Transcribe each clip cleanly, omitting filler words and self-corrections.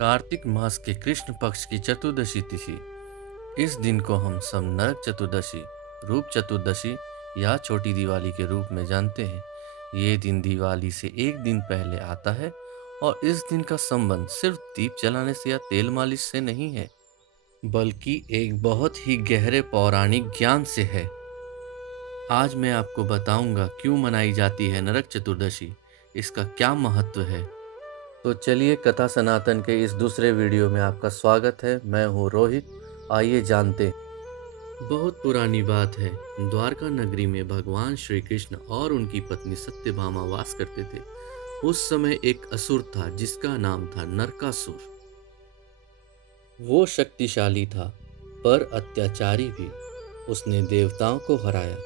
कार्तिक मास के कृष्ण पक्ष की चतुर्दशी तिथि। इस दिन को हम सब नरक चतुर्दशी, रूप चतुर्दशी या छोटी दिवाली के रूप में जानते हैं। ये दिन दिवाली से एक दिन पहले आता है और इस दिन का संबंध सिर्फ दीप जलाने से या तेल मालिश से नहीं है, बल्कि एक बहुत ही गहरे पौराणिक ज्ञान से है। आज मैं आपको बताऊंगा क्यों मनाई जाती है नरक चतुर्दशी, इसका क्या महत्व है। तो चलिए कथा सनातन के इस दूसरे वीडियो में आपका स्वागत है। मैं हूँ रोहित। आइए जानते हैं। बहुत पुरानी बात है। द्वारका नगरी में भगवान श्री कृष्ण और उनकी पत्नी सत्यभामा वास करते थे। उस समय एक असुर था जिसका नाम था नरकासुर। वो शक्तिशाली था पर अत्याचारी भी। उसने देवताओं को हराया,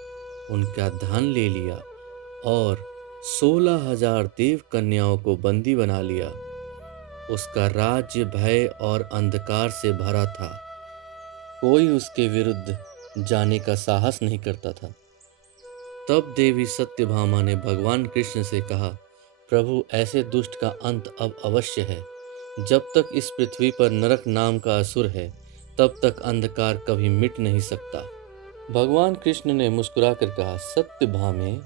उनका धन ले लिया और 16,000 देव कन्याओं को बंदी बना लिया। उसका राज्य भय और अंधकार से भरा था। कोई उसके विरुद्ध जाने का साहस नहीं करता था। तब देवी सत्यभामा ने भगवान कृष्ण से कहा, प्रभु, ऐसे दुष्ट का अंत अब अवश्य है। जब तक इस पृथ्वी पर नरक नाम का असुर है, तब तक अंधकार कभी मिट नहीं सकता। भगवान कृष्ण ने मुस्कुराकर कहा, सत्यभामे,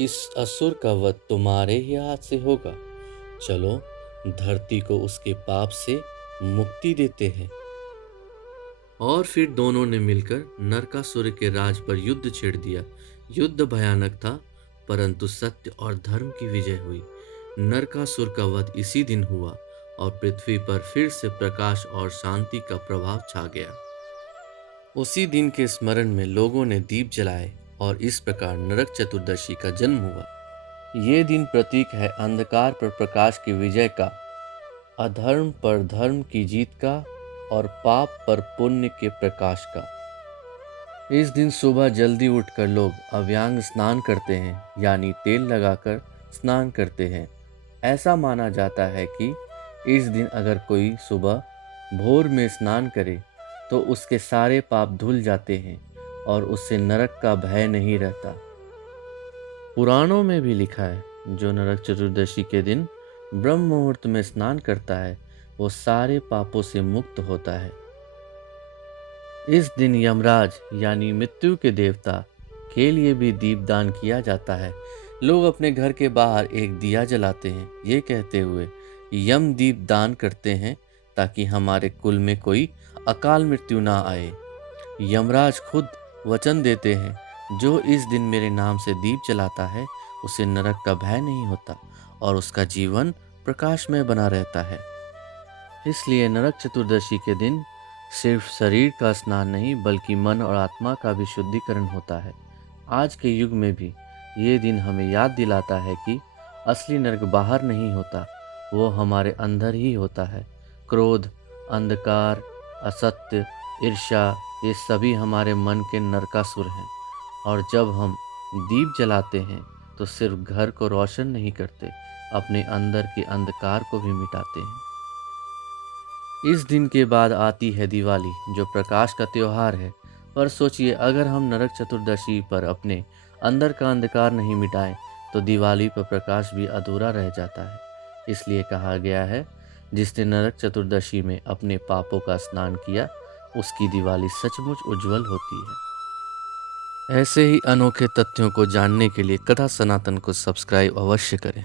इस असुर का वध तुम्हारे ही हाथ से होगा। चलो धरती को उसके पाप से मुक्ति देते हैं। और फिर दोनों ने मिलकर नरकासुर के राज पर युद्ध छेड़ दिया। युद्ध भयानक था, परंतु सत्य और धर्म की विजय हुई। नरकासुर का वध इसी दिन हुआ और पृथ्वी पर फिर से प्रकाश और शांति का प्रभाव छा गया। उसी दिन के स्मरण में लोगों ने दीप जलाए और इस प्रकार नरक चतुर्दशी का जन्म हुआ। ये दिन प्रतीक है अंधकार पर प्रकाश की विजय का, अधर्म पर धर्म की जीत का और पाप पर पुण्य के प्रकाश का। इस दिन सुबह जल्दी उठकर लोग अभ्यंग स्नान करते हैं, यानी तेल लगाकर स्नान करते हैं। ऐसा माना जाता है कि इस दिन अगर कोई सुबह भोर में स्नान करे तो उसके सारे पाप धुल जाते हैं और उससे नरक का भय नहीं रहता। पुराणों में भी लिखा है, जो नरक चतुर्दशी के दिन ब्रह्म मुहूर्त में स्नान करता है वो सारे पापों से मुक्त होता है। इस दिन यमराज यानी मृत्यु के देवता के लिए भी दीपदान किया जाता है। लोग अपने घर के बाहर एक दिया जलाते हैं, ये कहते हुए यम दीप दान करते हैं ताकि हमारे कुल में कोई अकाल मृत्यु ना आए। यमराज खुद वचन देते हैं, जो इस दिन मेरे नाम से दीप जलाता है उसे नरक का भय नहीं होता और उसका जीवन प्रकाशमय बना रहता है। इसलिए नरक चतुर्दशी के दिन सिर्फ शरीर का स्नान नहीं बल्कि मन और आत्मा का भी शुद्धिकरण होता है। आज के युग में भी ये दिन हमें याद दिलाता है कि असली नरक बाहर नहीं होता, वो हमारे अंदर ही होता है। क्रोध, अंधकार, असत्य, ईर्ष्या, ये सभी हमारे मन के नरकासुर हैं। और जब हम दीप जलाते हैं तो सिर्फ घर को रोशन नहीं करते, अपने अंदर के अंधकार को भी मिटाते हैं। इस दिन के बाद आती है दिवाली, जो प्रकाश का त्योहार है। पर सोचिए, अगर हम नरक चतुर्दशी पर अपने अंदर का अंधकार नहीं मिटाएं तो दिवाली पर प्रकाश भी अधूरा रह जाता है। इसलिए कहा गया है, जिसने नरक चतुर्दशी में अपने पापों का स्नान किया उसकी दिवाली सचमुच उज्जवल होती है। ऐसे ही अनोखे तथ्यों को जानने के लिए कथा सनातन को सब्सक्राइब अवश्य करें।